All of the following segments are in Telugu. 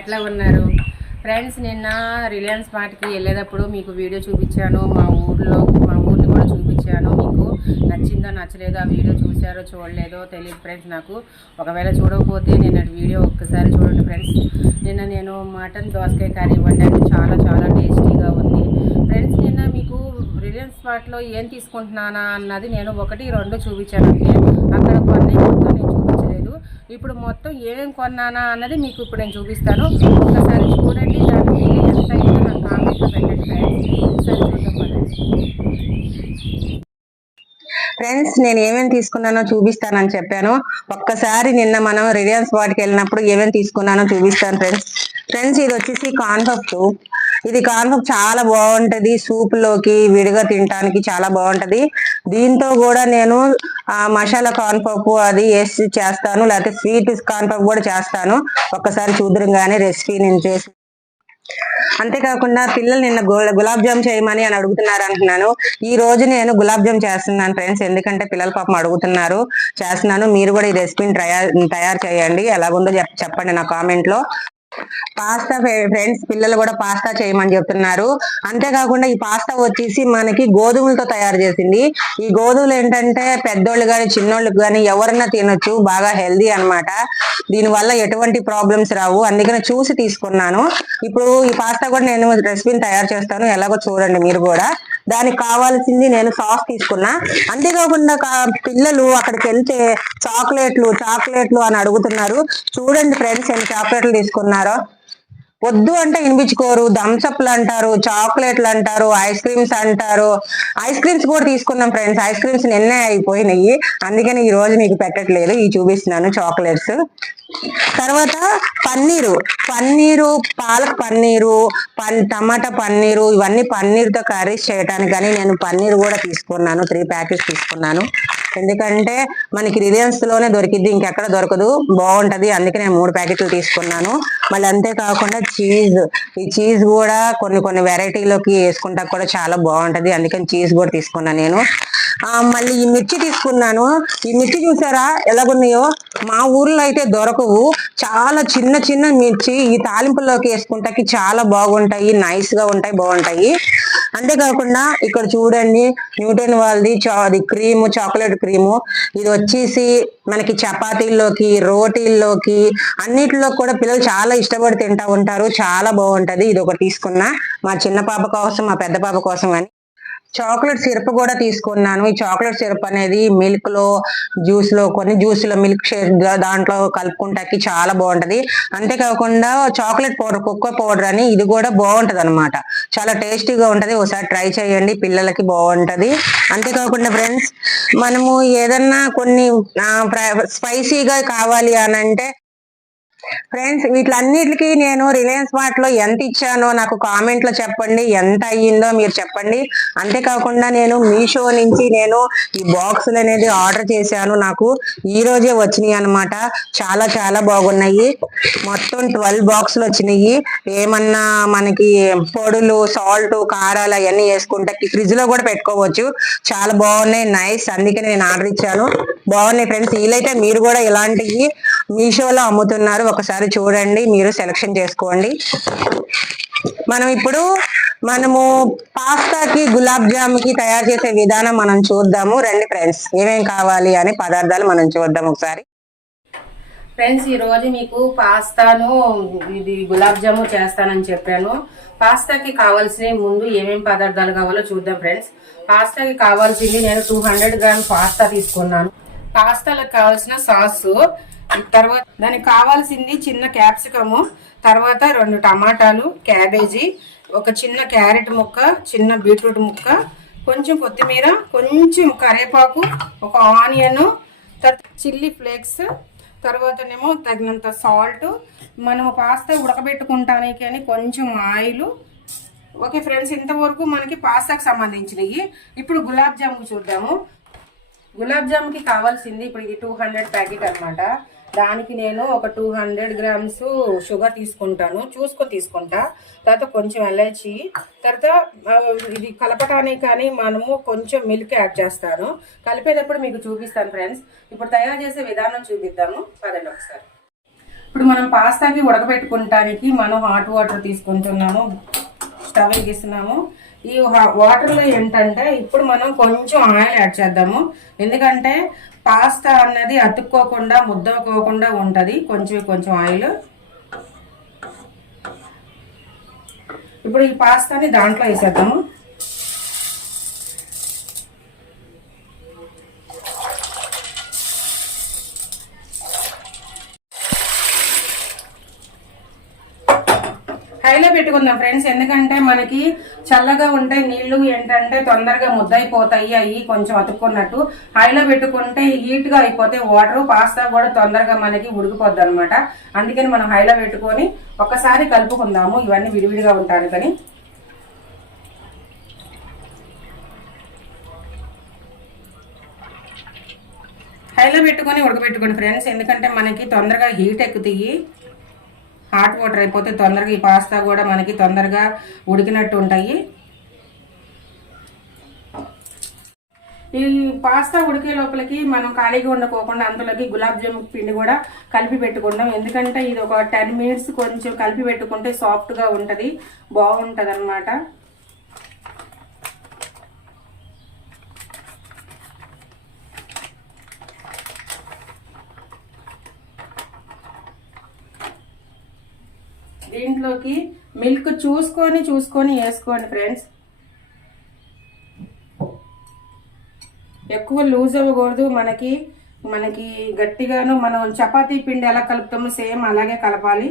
ఎట్లా ఉన్నారు ఫ్రెండ్స్? నిన్న రిలయన్స్ మార్ట్కి వెళ్ళేటప్పుడు మీకు వీడియో చూపించాను, మా ఊరిని కూడా చూపించాను. మీకు నచ్చిందో నచ్చలేదో ఆ వీడియో చూసారో చూడలేదో తెలియదు ఫ్రెండ్స్ నాకు. ఒకవేళ చూడకపోతే నిన్న వీడియో ఒక్కసారి చూడండి ఫ్రెండ్స్. నిన్న నేను మటన్ దోసకాయ కర్రీ వండాను, చాలా చాలా టేస్టీగా ఉంది ఫ్రెండ్స్. నిన్న మీకు రిలయన్స్ మార్ట్లో ఏం తీసుకుంటున్నానా అన్నది నేను 1, 2 చూపించాను. అక్కడ కొన్ని మొత్తం నేను చూపించలేదు. ఇప్పుడు మొత్తం ఏమేమి కొన్నానా అన్నది మీకు ఇప్పుడు నేను చూపిస్తాను. ఒకసారి చూడండి, దాని ఎంత అయిందో నాకు కామెంట్లో పెట్టండి ఫ్రెండ్స్. నేను ఏమేమి తీసుకున్నానో చూపిస్తానని చెప్పాను. ఒక్కసారి నిన్న మనం రిలయన్స్ వాటికి వెళ్ళినప్పుడు ఏమేమి తీసుకున్నానో చూపిస్తాను ఫ్రెండ్స్. ఇది వచ్చేసి కార్న్పఫ్. ఇది కార్న్పఫ్ చాలా బాగుంటది, సూప్ లోకి విడిగా తినడానికి చాలా బాగుంటది. దీంతో కూడా నేను మసాలా కార్న్పఫ్ అది వేసి చేస్తాను, లేకపోతే స్వీట్ కార్న్పఫ్ కూడా చేస్తాను. ఒక్కసారి చూద్దరు కానీ రెసిపీ నేను చేసి. అంతేకాకుండా పిల్లలు నిన్న గులాబ్ జామ్ చేయమని అని అడుగుతున్నారు అంటున్నాను. ఈ రోజు నేను గులాబ్ జామ్ చేస్తున్నాను ఫ్రెండ్స్. ఎందుకంటే పిల్లల పాపం అడుగుతున్నారు, చేస్తున్నాను. మీరు కూడా ఈ రెసిపీని తయారు చేయండి. ఎలాగుందో చెప్పండి నా కామెంట్ లో. పాస్తా ఫ్రెండ్స్, పిల్లలు కూడా పాస్తా చేయమని చెప్తున్నారు. అంతేకాకుండా ఈ పాస్తా వచ్చేసి మనకి గోధుమలతో తయారు చేసింది. ఈ గోధుమలు ఏంటంటే పెద్దోళ్ళు కానీ చిన్నోళ్ళకి కానీ ఎవరన్నా తినొచ్చు, బాగా హెల్దీ అనమాట. దీని వల్ల ఎటువంటి ప్రాబ్లమ్స్ రావు, అందుకని చూసి తీసుకున్నాను. ఇప్పుడు ఈ పాస్తా కూడా నేను రెసిపీని తయారు చేస్తాను, ఎలాగో చూడండి మీరు కూడా. దానికి కావాల్సింది నేను సాస్ తీసుకున్నా. అంతేకాకుండా పిల్లలు అక్కడికి వెళ్తే చాక్లెట్లు అని అడుగుతున్నారు. చూడండి ఫ్రెండ్స్, ఎన్ని చాక్లెట్లు తీసుకున్నారో. వద్దు అంటే వినిపించుకోరు. థమ్స్అప్లు అంటారు, చాక్లెట్లు అంటారు, ఐస్ క్రీమ్స్ అంటారు. ఐస్ క్రీమ్స్ కూడా తీసుకున్నాం ఫ్రెండ్స్. ఐస్ క్రీమ్స్ నిన్నే అయిపోయినాయి, అందుకని ఈ రోజు మీకు పెట్టట్లేదు, ఇవి చూపిస్తున్నాను చాక్లెట్స్. తర్వాత పన్నీరు, పాలక్ పన్నీరు, టమాటా పన్నీరు, ఇవన్నీ పన్నీర్తో కర్రీస్ చేయడానికి కానీ నేను పన్నీర్ కూడా తీసుకున్నాను. 3 ప్యాకెట్స్ తీసుకున్నాను. ఎందుకంటే మనకి రిలయన్స్ లోనే దొరికిద్ది, ఇంకెక్కడ దొరకదు, బాగుంటది. అందుకే నేను 3 ప్యాకెట్లు తీసుకున్నాను. మళ్ళీ అంతేకాకుండా ఈ చీజ్ కూడా కొన్ని వెరైటీలోకి వేసుకుంటా కూడా చాలా బాగుంటది, అందుకని చీజ్ కూడా తీసుకున్నాను నేను. మళ్ళీ ఈ మిర్చి తీసుకున్నాను. ఈ మిర్చి చూసారా ఎలాగున్నాయో? మా ఊర్లో అయితే దొరకవు. చాలా చిన్న మిర్చి ఈ తాలింపుల్లోకి వేసుకుంటాకి చాలా బాగుంటాయి, నైస్ గా ఉంటాయి, బాగుంటాయి. అంతేకాకుండా ఇక్కడ చూడండి, న్యూటన్ వాళ్ళది క్రీము, చాక్లెట్ క్రీము. ఇది వచ్చేసి మనకి చపాతీల్లోకి, రోటీల్లోకి, అన్నిటిలో కూడా పిల్లలు చాలా ఇష్టపడి తింటా ఉంటారు, చాలా బాగుంటది. ఇది ఒకటి తీసుకున్నా మా చిన్న పాప కోసం, మా పెద్ద పాప కోసం అని. చాక్లెట్ సిరప్ కూడా తీసుకున్నాను. ఈ చాక్లెట్ సిరప్ అనేది మిల్క్ లో, కొన్ని జ్యూస్ లో మిల్క్ షేక్ దాంట్లో కలుపుకుంటాకి చాలా బాగుంటది. అంతేకాకుండా చాక్లెట్ పౌడర్, కోకో పౌడర్ అని, ఇది కూడా బాగుంటది అనమాట, చాలా టేస్టీగా ఉంటది. ఒకసారి ట్రై చేయండి, పిల్లలకి బాగుంటది. అంతేకాకుండా ఫ్రెండ్స్, మనము ఏదన్నా కొన్ని స్పైసీగా కావాలి అని అంటే ఫ్రెండ్స్, వీటిలన్నిటికీ నేను రిలయన్స్ మార్ట్ లో ఎంత ఇచ్చానో నాకు కామెంట్ లో చెప్పండి, ఎంత అయ్యిందో మీరు చెప్పండి. అంతేకాకుండా నేను మీషో నుంచి నేను ఈ బాక్సులు అనేది ఆర్డర్ చేశాను, నాకు ఈ రోజే వచ్చినాయి అనమాట. చాలా చాలా బాగున్నాయి. మొత్తం 12 బాక్సులు వచ్చినాయి. ఏమన్నా మనకి పొడులు, సాల్ట్, కారాలు అవన్నీ వేసుకుంటే ఫ్రిడ్జ్ లో కూడా పెట్టుకోవచ్చు. చాలా బాగున్నాయి, నైస్. అందుకే నేను ఆర్డర్ ఇచ్చాను, బాగున్నాయి ఫ్రెండ్స్. వీలైతే మీరు కూడా ఇలాంటివి మీషోలో అమ్ముతున్నారు, ఒకసారి చూడండి, మీరు సెలెక్షన్ చేసుకోండి. మనము పాస్తాకి, గులాబ్ జామ్ కి తయారు చేసే విధానం మనం చూద్దాము రండి ఫ్రెండ్స్. ఏమేం కావాలి అనే పదార్థాలు మనం చూద్దాం ఒకసారి. ఫ్రెండ్స్, ఈ రోజు మీకు పాస్తాను, ఇది గులాబ్ జాము చేస్తానని చెప్పాను. పాస్తాకి కావాల్సిన ముందు ఏమేమి పదార్థాలు కావాలో చూద్దాం ఫ్రెండ్స్. పాస్తాకి కావాల్సింది నేను 200 గ్రామ్ పాస్తా తీసుకున్నాను. పాస్తాలకు కావాల్సిన సాసు, తర్వాత దానికి కావాల్సింది చిన్న క్యాప్సికము, తర్వాత 2 టమాటాలు, క్యాబేజీ, ఒక చిన్న క్యారెట్ ముక్క, చిన్న బీట్రూట్ ముక్క, కొంచెం కొత్తిమీర, కొంచెం కరివేపాకు, ఒక ఆనియన్, చిల్లీ ఫ్లేక్స్, తర్వాతనేమో తగినంత సాల్ట్, మనము పాస్తా ఉడకబెట్టుకుంటానికి అని కొంచెం ఆయిల్. ఓకే ఫ్రెండ్స్, ఇంతవరకు మనకి పాస్తాకు సంబంధించినవి. ఇప్పుడు గులాబ్ జామున్ చూద్దాము. గులాబ్ జామున్కి కావాల్సింది ఇప్పుడు ఇది 200 ప్యాకెట్ అనమాట. దానికి నేను ఒక 200 గ్రామ్స్ షుగర్ తీసుకుంటాను, చూసుకొని తీసుకుంటా. తర్వాత కొంచెం ఎలైచి, తర్వాత ఇది కలపటానికి కానీ మనము కొంచెం మిల్క్ యాడ్ చేస్తాను. కలిపేటప్పుడు మీకు చూపిస్తాను ఫ్రెండ్స్. ఇప్పుడు తయారు చేసే విధానం చూపిద్దాము పదండి ఒకసారి. ఇప్పుడు మనం పాస్తాకి ఉడకబెట్టుకోవడానికి మనం హాట్ వాటర్ తీసుకుంటున్నాము, స్టవ్ వెలిగిస్తున్నాము. ఈ వాటర్లో ఏంటంటే ఇప్పుడు మనం కొంచెం ఆయిల్ యాడ్ చేద్దాము, ఎందుకంటే పాస్తా అన్నది అతుక్కోకుండా ముద్దకోకుండా ఉంటుంది. కొంచెం కొంచెం ఆయిల్. ఇప్పుడు ఈ పాస్తాని దాంట్లో వేసేద్దాము. హైలో పెట్టుకుందాం ఫ్రెండ్స్, ఎందుకంటే మనకి చల్లగా ఉంటే నీళ్లు ఏంటంటే తొందరగా ముద్దయిపోతాయి, అవి కొంచెం అతుక్కున్నట్టు. హైలో పెట్టుకుంటే హీట్ గా అయిపోతే వాటర్, పాస్తా కూడా తొందరగా మనకి ఉడికిపోద్ది అనమాట. అందుకని మనం హైలో పెట్టుకొని ఒక్కసారి కలుపుకుందాము, ఇవన్నీ విడివిడిగా ఉంటాను కానీ. హైలో పెట్టుకొని ఉడకబెట్టుకోండి ఫ్రెండ్స్, ఎందుకంటే మనకి తొందరగా హీట్ ఎక్కుతాయి. హాట్ వాటర్ అయిపోతే తొందరగా ఈ పాస్తా కూడా మనకి తొందరగా ఉడికినట్టు ఉంటాయి. ఈ పాస్తా ఉడికే లోపలికి మనం ఖాళీగా ఉండకోకుండా అందులోకి గులాబ్ జామ్ పిండి కూడా కలిపి పెట్టుకుందాం, ఎందుకంటే ఇది ఒక 10 minutes కొంచెం కలిపి పెట్టుకుంటే సాఫ్ట్గా ఉంటుంది, బాగుంటుంది అనమాట. దీంట్లోకి మిల్క్ చూసుకొని వేసుకోండి ఫ్రెండ్స్. ఎక్కువ లూజ్ అవ్వకూడదు, మనకి గట్టిగాను మనం చపాతీ పిండి ఎలా కలుపుతామో సేమ్ అలాగే కలపాలి.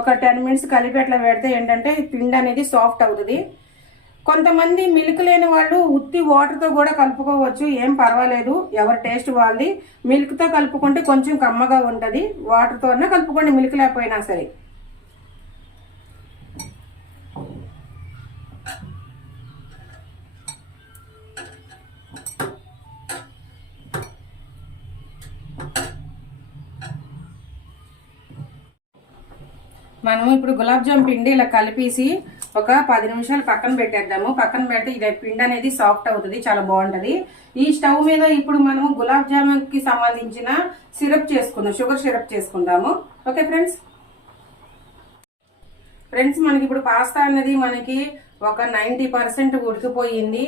ఒక 10 minutes కలిపి అట్లా పెడితే ఏంటంటే పిండి అనేది సాఫ్ట్ అవుతుంది. కొంతమంది మిల్క్ లేని వాళ్ళు ఉత్తి వాటర్తో కూడా కలుపుకోవచ్చు, ఏం పర్వాలేదు, ఎవరి టేస్ట్ వాళ్ళది. మిల్క్తో కలుపుకుంటే కొంచెం కమ్మగా ఉంటుంది, వాటర్తో అన్నా కలుపుకోండి మిల్క్ లేకపోయినా సరే. మనం ఇప్పుడు గులాబ్ జామ్ పిండి ఇలా కలిపేసి ఒక 10 నిమిషాలు పక్కన పెట్టేద్దాము. పక్కన పెడితే ఇది పిండి అనేది సాఫ్ట్ అవుతుంది, చాలా బాగుంటది. ఈ స్టవ్ మీద ఇప్పుడు మనం గులాబ్ జామున్ కి సంబంధించిన సిరప్ చేసుకుందాం, షుగర్ సిరప్ చేసుకుందాము. Okay friends. మనకి ఇప్పుడు పాస్తా అనేది మనకి ఒక 90% ఉడికిపోయింది.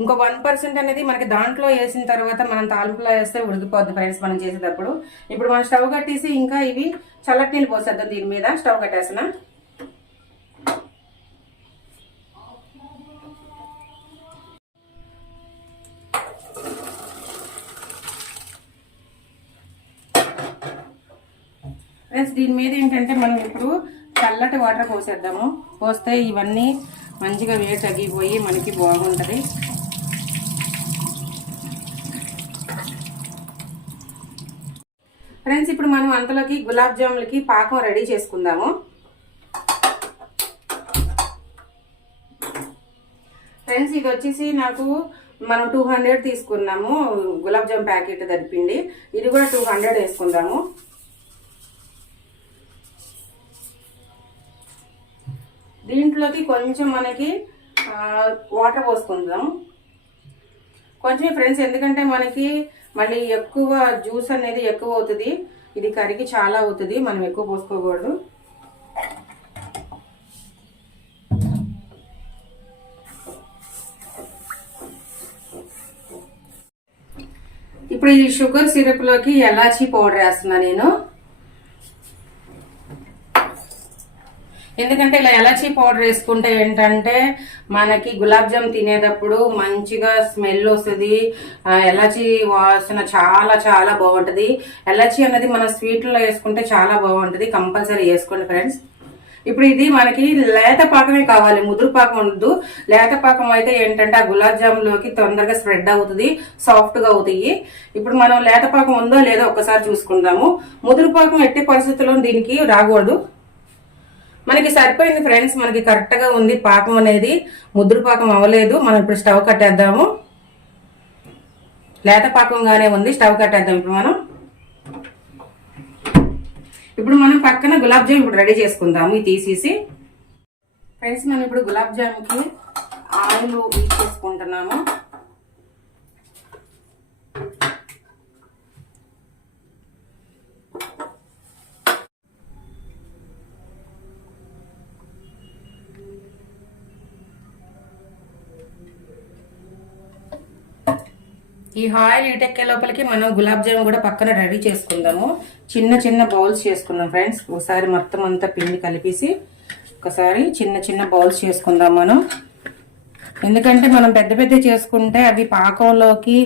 ఇంకో 1% అనేది మనకి దాంట్లో వేసిన తర్వాత మనం తాలింపులో వేస్తే ఉడికిపోద్ది ఫ్రెండ్స్ మనం చేసేటప్పుడు. ఇప్పుడు మనం స్టవ్ కట్టేసి ఇంకా ఇవి చల్లటి నీళ్ళు పోసేద్దాం. దీని మీద స్టవ్ కట్టేసిన ఫ్రెండ్స్, దీని మీద ఏంటంటే మనం ఇప్పుడు చల్లటి వాటర్ పోసేద్దాము. పోస్తే ఇవన్నీ మంచిగా వేడి తగ్గిపోయి మనకి బాగుంటుంది. ఫ్రెండ్స్, ఇప్పుడు మనం అంతలోకి గులాబ్ జాములకి పాకం రెడీ చేసుకుందాము. ఫ్రెండ్స్, ఇది వచ్చేసి నాకు మనం 200 తీసుకున్నాము గులాబ్ జామ్ ప్యాకెట్ దరిపిండి. ఇది కూడా 200 వేసుకుందాము. దీంట్లోకి కొంచెం మనకి వాటర్ పోసుకుందాం కొంచెం ఫ్రెండ్స్, ఎందుకంటే మనకి మళ్ళీ ఎక్కువ జ్యూస్ అనేది ఎక్కువ అవుతుంది, ఇది కరిగి చాలా అవుతుంది, మనం ఎక్కువ పోసుకోకూడదు. ఇప్పుడు ఈ షుగర్ సిరప్ లోకి ఎలాచీ పౌడర్ వేస్తున్నా నేను, ఎందుకంటే ఇలా ఎలాచీ పౌడర్ వేసుకుంటే ఏంటంటే మనకి గులాబ్ జామ్ తినేటప్పుడు మంచిగా స్మెల్ వస్తుంది. ఎలాచీ వాసన చాలా చాలా బాగుంటుంది. ఎలాచీ అనేది మన స్వీట్లో వేసుకుంటే చాలా బాగుంటుంది, కంపల్సరీ వేసుకోండి ఫ్రెండ్స్. ఇప్పుడు ఇది మనకి లేత పాకమే కావాలి, ముదురు పాకం ఉండదు. లేత పాకం అయితే ఏంటంటే ఆ గులాబ్ జామ్ లోకి తొందరగా స్ప్రెడ్ అవుతుంది, సాఫ్ట్ గా అవుతాయి. ఇప్పుడు మనం లేత పాకం ఉందో లేదో ఒక్కసారి చూసుకుందాము. ముదురు పాకం ఎట్టి పరిస్థితుల్లో దీనికి రాకూడదు. మనకి సరిపోయింది ఫ్రెండ్స్, మనకి కరెక్ట్ గా ఉంది పాకం అనేది, ముద్దురు పాకం అవ్వలేదు. మనం ఇప్పుడు స్టవ్ కట్టేద్దాము. లేత పాకంగానే ఉంది, స్టవ్ కట్టేద్దాం. ఇప్పుడు మనం పక్కన గులాబ్ జామ్ ఇప్పుడు రెడీ చేసుకుందాము. ఇది తీసేసి ఫ్రెండ్స్, మనం ఇప్పుడు గులాబ్ జామ్కి ఆయిల్ యూజ్ చేసుకుంటున్నాము. ఈ ఆయిల్ ఇటెక్కే లోపలికి మనం గులాబ్ జామ్ కూడా పక్కన రెడీ చేసుకుందాము. చిన్న చిన్న బౌల్స్ చేసుకుందాం ఫ్రెండ్స్. ఒకసారి మొత్తం అంతా పిండి కలిపేసి ఒకసారి చిన్న చిన్న బౌల్స్ చేసుకుందాం మనం. ఎందుకంటే మనం పెద్ద పెద్ద చేసుకుంటే అవి పాకంలోకి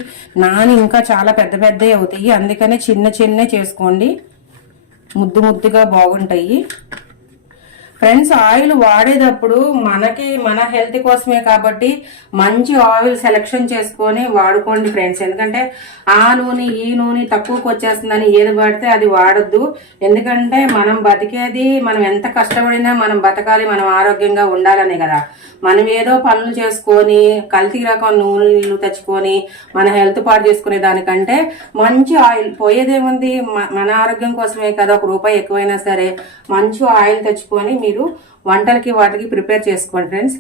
నాని ఇంకా చాలా పెద్ద పెద్దవి అవుతాయి. అందుకనే చిన్న చిన్న చేసుకోండి, ముద్దు ముద్దుగా బాగుంటాయి ఫ్రెండ్స్. ఆయిల్ వాడేటప్పుడు మన హెల్త్ కోసమే కాబట్టి మంచి ఆయిల్ సెలెక్షన్ చేసుకొని వాడుకోండి ఫ్రెండ్స్. ఎందుకంటే ఆ నూనె ఈ నూనె తక్కువకి వచ్చేస్తుందని ఏది వాడితే అది వాడొద్దు. ఎందుకంటే మనం బతికేది, మనం ఎంత కష్టపడినా మనం బతకాలి, మనం ఆరోగ్యంగా ఉండాలనే కదా. మనం ఏదో పనులు చేసుకొని కల్తీ రకం నూనెలు తెచ్చుకొని మన హెల్త్ పాడు చేసుకునే దానికంటే మంచి ఆయిల్, పోయేదేముంది, మన ఆరోగ్యం కోసమే కదా. 1 రూపాయి ఎక్కువైనా సరే మంచి ఆయిల్ తెచ్చుకొని మీరు వంటలకి వాటికి ప్రిపేర్ చేసుకోండి ఫ్రెండ్స్.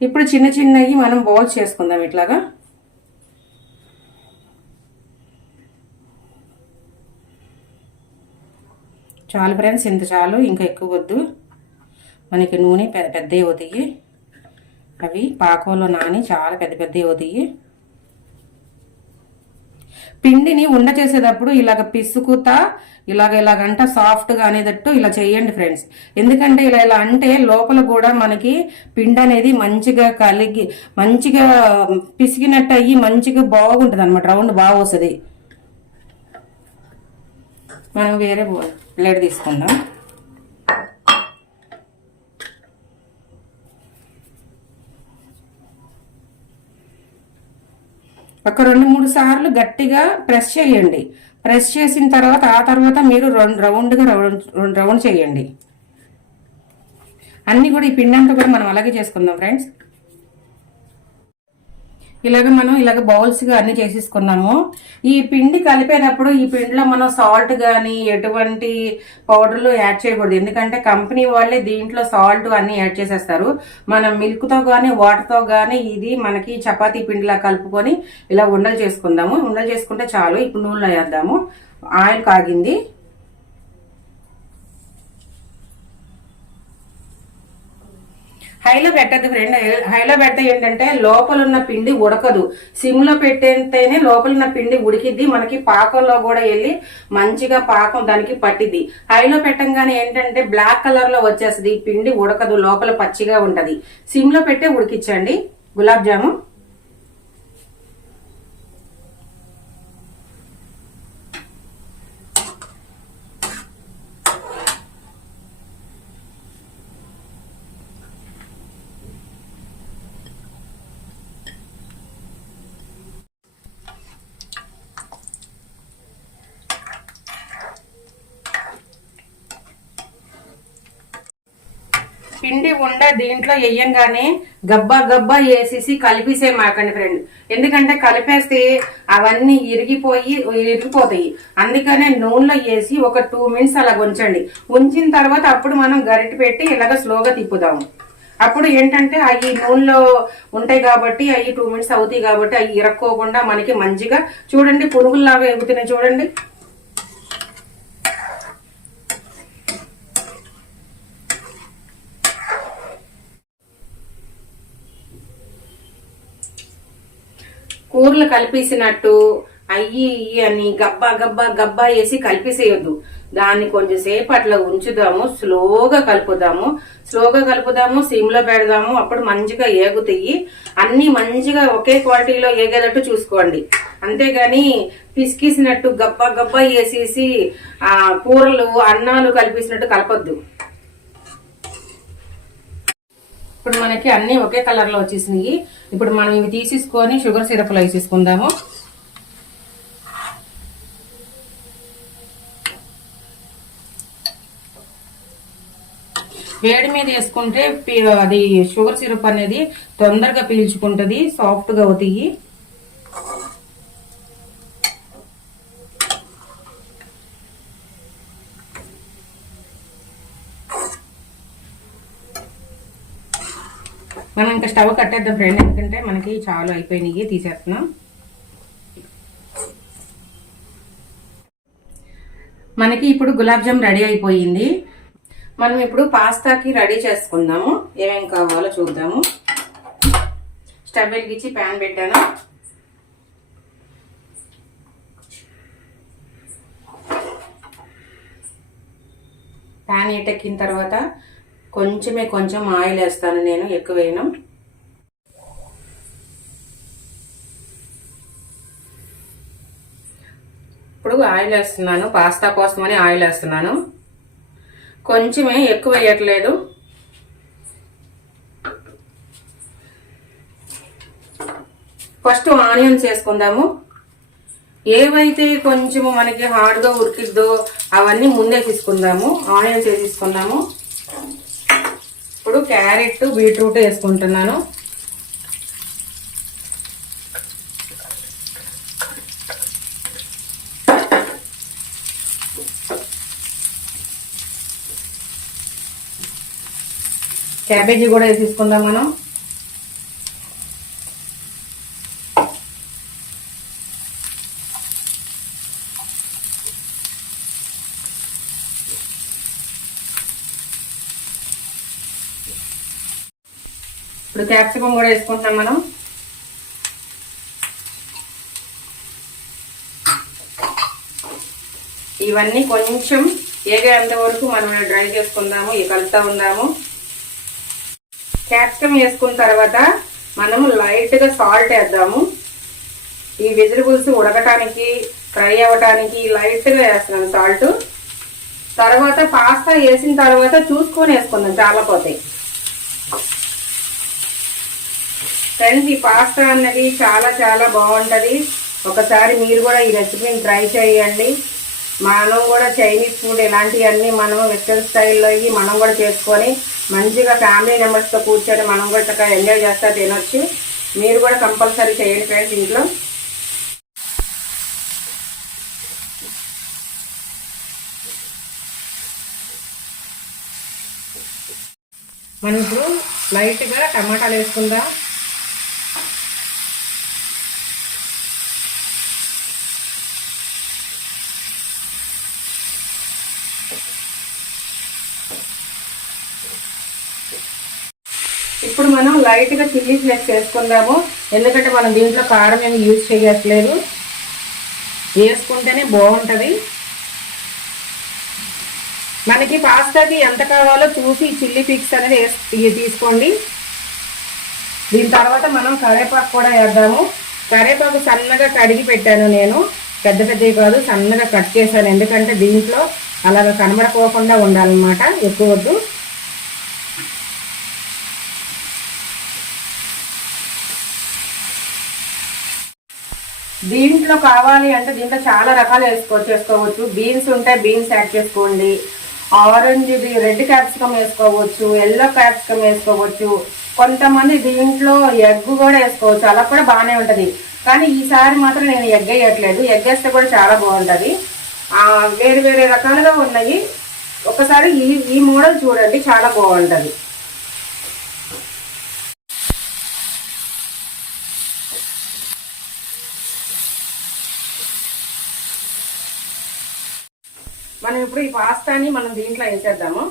ఇప్పుడు చిన్న చిన్నవి మనం బౌల్స్ చేసుకుందాం ఇట్లాగా. చాలు ఫ్రెండ్స్, ఇంత చాలు, ఇంకా ఎక్కువ వద్దు. మనకి నూనె పెద్దవి అవుతాయి, అవి పాకంలో నాని చాలా పెద్ద పెద్దవి అవుతాయి. పిండిని ఉండ చేసేటప్పుడు ఇలాగ పిసుకుతా ఇలాగంట సాఫ్ట్గా అనేటట్టు ఇలా చేయండి ఫ్రెండ్స్. ఎందుకంటే ఇలా అంటే లోపల కూడా మనకి పిండి అనేది మంచిగా కలిగి మంచిగా పిసికినట్టు అయ్యి మంచిగా బాగుంటుంది అనమాట. రౌండ్ బాగా వస్తుంది. మనం వేరే ప్లేట్ తీసుకుందాం. ఒక 2-3 సార్లు గట్టిగా ప్రెస్ చేయండి. ప్రెస్ చేసిన తర్వాత మీరు రౌండ్ చేయండి. అన్ని కూడా ఈ పిండి అంతా కూడా మనం అలాగే చేసుకుందాం ఫ్రెండ్స్. ఇలాగ బౌల్స్ గా అన్ని చేసేసుకున్నాము. ఈ పిండి కలిపేటప్పుడు ఈ పిండిలో మనం సాల్ట్ గానీ ఎటువంటి పౌడర్లు యాడ్ చేయకూడదు. ఎందుకంటే కంపెనీ వాళ్ళే దీంట్లో సాల్ట్ అన్ని యాడ్ చేసేస్తారు. మనం మిల్క్ తో గానీ వాటర్ తో గానీ ఇది మనకి చపాతీ పిండిలా కలుపుకొని ఇలా ఉండలు చేసుకుందాము. ఉండలు చేసుకుంటే చాలు. ఇప్పుడు నూనెలో వేద్దాము. ఆయిల్ కాగింది. హైలో పెట్టద్దు ఫ్రెండ్. హైలో పెడితే ఏంటంటే లోపల ఉన్న పిండి ఉడకదు. సిమ్ లో పెట్టేంతేనే లోపల ఉన్న పిండి ఉడికిద్ది. మనకి పాకంలో కూడా వెళ్ళి మంచిగా పాకం దానికి పట్టిద్ది. హైలో పెట్టంగానే ఏంటంటే బ్లాక్ కలర్ లో వచ్చేస్తుంది. పిండి ఉడకదు, లోపల పచ్చిగా ఉంటది. సిమ్ లో పెట్టే ఉడికించండి గులాబ్ జాము. పిండి ఉండ దీంట్లో వేయంగానే గబ్బా వేసేసి కలిపేసే మాకండి ఫ్రెండ్. ఎందుకంటే కలిపేస్తే అవన్నీ ఇరిగిపోతాయి. అందుకనే నూనెలో వేసి ఒక 2 మినిట్స్ అలా ఉంచండి. ఉంచిన తర్వాత అప్పుడు మనం గరిటె పెట్టి ఇలాగ స్లోగా తిప్పుదాము. అప్పుడు ఏంటంటే అవి నూనెలో ఉంటాయి కాబట్టి అవి 2 మినిట్స్ అవుతాయి కాబట్టి అవి ఇరక్కోకుండా మనకి మంచిగా చూడండి పునుగుల్లాగా ఎగుతున్నాయి చూడండి. కూరలు కలిపేసినట్టు అయ్యి అని గబ్బా వేసి కలిపేసేయొద్దు. దాన్ని కొంచెం సేపు అట్లా ఉంచుదాము. స్లోగా కలుపుదాము. సిమ్ లో పెడదాము. అప్పుడు మంచిగా ఏగుతాయి. అన్ని మంచిగా ఒకే క్వాలిటీలో ఏగేటట్టు చూసుకోండి. అంతేగాని పిసికేసినట్టు గబ్బా వేసేసి కూరలు అన్నాలు కలిపేసినట్టు కలపొద్దు. ఇప్పుడు మనకి అన్ని ఒకే కలర్ లో వచ్చేసినాయి. ఇప్పుడు మనం ఇవి తీసేసుకొని షుగర్ సిరప్ లో వేసేసుకుందాము. వేడి మీద వేసుకుంటే అది షుగర్ సిరప్ అనేది తొందరగా పీల్చుకుంటది, సాఫ్ట్ గా అవుతాయి. మనం ఇంకా స్టవ్ కట్టేద్దాం ఫ్రెండ్. ఎందుకంటే మనకి చాలా అయిపోయినాయి, తీసేస్తున్నాం. మనకి ఇప్పుడు గులాబ్ జామ్ రెడీ అయిపోయింది. మనం ఇప్పుడు పాస్తాకి రెడీ చేసుకుందాము. ఏమేం కావాలో చూద్దాము. స్టవ్ వెలిగించి ప్యాన్ పెట్టాను. ప్యాన్ ఎక్కిన తర్వాత కొంచెం ఆయిల్ వేస్తాను, నేను ఎక్కువ వేయను. ఇప్పుడు ఆయిల్ వేస్తున్నాను, పాస్తా కోసమని ఆయిల్ వేస్తున్నాను. కొంచెమే, ఎక్కువ వేయట్లేదు. ఫస్ట్ ఆనియన్స్ వేసుకుందాము. ఏవైతే కొంచెం మనకి హార్డ్గా ఉడికిద్దో అవన్నీ ముందే తీసుకుందాము. ఆనియన్స్ వేసుకుందాము. ఇప్పుడు క్యారెట్, బీట్రూట్ వేసుకుంటున్నాను. క్యాబేజీ కూడా వేసేసుకుందాం మనం. ఇప్పుడు క్యాప్సికం కూడా వేసుకుంటాం మనం. ఇవన్నీ కొంచెం ఏగేంత వరకు మనం డ్రై చేసుకుందాము, కలుపుతా ఉందాము. క్యాప్సికం వేసుకున్న తర్వాత మనము లైట్గా సాల్ట్ వేద్దాము. ఈ వెజిటబుల్స్ ఉడకటానికి, ఫ్రై అవ్వటానికి లైట్గా వేస్తున్నాను సాల్ట్. తర్వాత పాస్తా వేసిన తర్వాత చూసుకొని వేసుకుందాం, చాలా పోతాయి. ఫ్రెండ్స్, ఈ పాస్తా అన్నది చాలా బాగుంటుంది. ఒకసారి మీరు కూడా ఈ రెసిపీని ట్రై చేయండి. మనం కూడా చైనీస్ ఫుడ్ ఇలాంటివన్నీ మనం వెస్ట్రన్ స్టైల్లో మనం కూడా చేసుకొని మంచిగా ఫ్యామిలీ మెంబర్స్తో కూర్చొని మనం కూడా చక్కగా ఎంజాయ్ చేస్తా తినొచ్చు. మీరు కూడా కంపల్సరీ చేయండి ఫ్రెండ్స్ ఇంట్లో. మనం ఇప్పుడు లైట్గా టమాటాలు వేసుకుందాం. ఇప్పుడు మనం లైట్గా చిల్లీ ఫ్లేక్స్ వేసుకుందాము. ఎందుకంటే మనం దీంట్లో కారం ఏమి యూజ్ చేయట్లేదు, వేసుకుంటేనే బాగుంటుంది. మనకి పాస్తాకి ఎంత కావాలో చూసి చిల్లీ ఫ్లేక్స్ అనేది తీసుకోండి. దీని తర్వాత మనం కరివేపాకు కూడా వేద్దాము. కరివేపాకు సన్నగా కడిగి పెట్టాను నేను, పెద్దవి కాదు, సన్నగా కట్ చేశాను. ఎందుకంటే దీంట్లో అలాగ కనబడకోకుండా ఉండాలన్నమాట, ఎక్కువ వద్దు. దీంట్లో కావాలి అంటే దీంట్లో చాలా రకాలు చేసుకోవచ్చు. బీన్స్ ఉంటే బీన్స్ యాడ్ చేసుకోండి, ఆరెంజ్ రెడ్ క్యాప్సికమ్ వేసుకోవచ్చు, ఎల్లో క్యాప్సికమ్ వేసుకోవచ్చు. కొంతమంది దీంట్లో ఎగ్ కూడా వేసుకోవచ్చు, అలా కూడా బాగానే ఉంటుంది. కానీ ఈసారి మాత్రం నేను ఎగ్ వేయట్లేదు, ఎగ్ వేస్తే కూడా చాలా బాగుంటుంది. వేరే రకాలుగా ఉన్నాయి. ఒకసారి ఈ మోడల్ చూడండి, చాలా బాగుంటుంది. మనం ఇప్పుడు ఈ పాస్తాని మనం దీంట్లో వేసేద్దాము.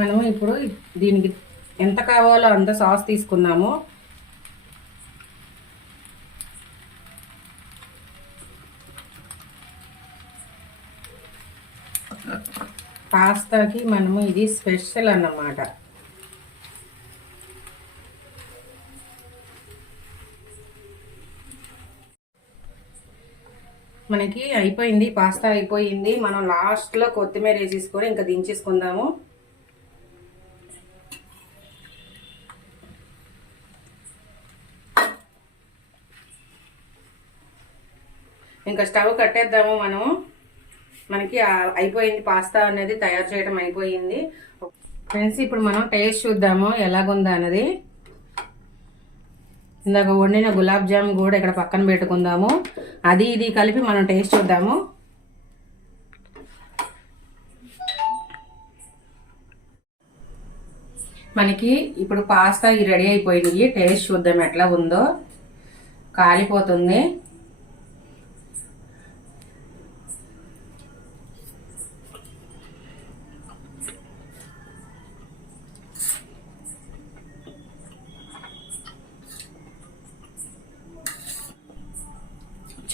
మనము ఇప్పుడు దీనికి ఎంత కావాలో అంత సాస్ తీసుకున్నాము. పాస్తాకి మనము ఇది స్పెషల్ అన్నమాట. మనకి అయిపోయింది, పాస్తా అయిపోయింది. మనం లాస్ట్లో కొత్తిమీర వేసేసుకొని ఇంకా దించేసుకుందాము. ఇంకా స్టవ్ కట్టేద్దాము మనము. మనకి అయిపోయింది, పాస్తా అనేది తయారు చేయడం అయిపోయింది. ఫ్రెండ్స్, ఇప్పుడు మనం టేస్ట్ చూద్దాము ఎలాగుందా అన్నది. ఇందాక వండిన గులాబ్ జామ్ కూడా ఇక్కడ పక్కన పెట్టుకుందాము. అది ఇది కలిపి మనం టేస్ట్ చూద్దాము. మనకి ఇప్పుడు పాస్తా రెడీ అయిపోయింది. టేస్ట్ చూద్దాం ఎట్లా ఉందో. కాలిపోతుంది.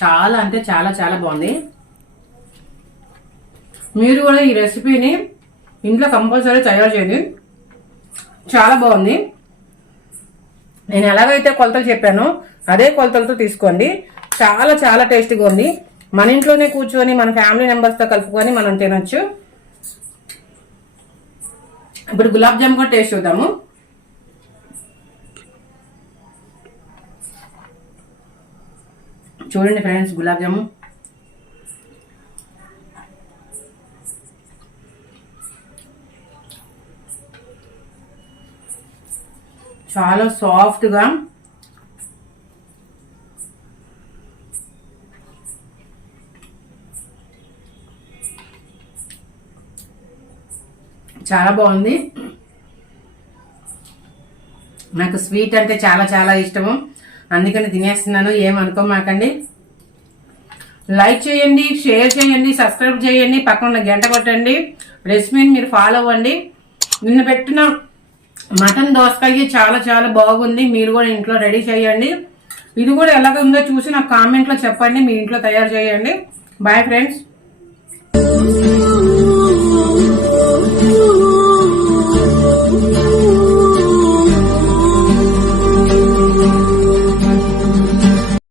చాలా అంటే చాలా చాలా బాగుంది. మీరు కూడా ఈ రెసిపీని ఇంట్లో కంపల్సరీ తయారు చేయండి, చాలా బాగుంది. నేను ఎలాగైతే కొలతలు చెప్పానో అదే కొలతలతో తీసుకోండి. చాలా చాలా టేస్టీగా ఉంది. మన ఇంట్లోనే కూర్చొని మన ఫ్యామిలీ మెంబర్స్తో కలుపుకొని మనం తినొచ్చు. ఇప్పుడు గులాబ్ జామ్ కూడా టేస్ట్ చూద్దాము. చూడండి ఫ్రెండ్స్, గులాబ్ జాము చాలా సాఫ్ట్గా, చాలా బాగుంది. నాకు స్వీట్ అంటే చాలా చాలా ఇష్టము, అందుకని తినేస్తున్నాను. ఏమనుకోమాకండి. లైక్ చేయండి, షేర్ చేయండి, సబ్స్క్రైబ్ చేయండి, పక్కన ఉన్న గంట కొట్టండి. రెసిపీని మీరు ఫాలో అవ్వండి. నిన్న పెట్టిన మటన్ దోసకాయ చాలా చాలా బాగుంది. మీరు కూడా ఇంట్లో రెడీ చేయండి. ఇది కూడా ఎలాగ ఉందో చూసి నాకు కామెంట్లో చెప్పండి. మీ ఇంట్లో తయారు చేయండి. Bye friends.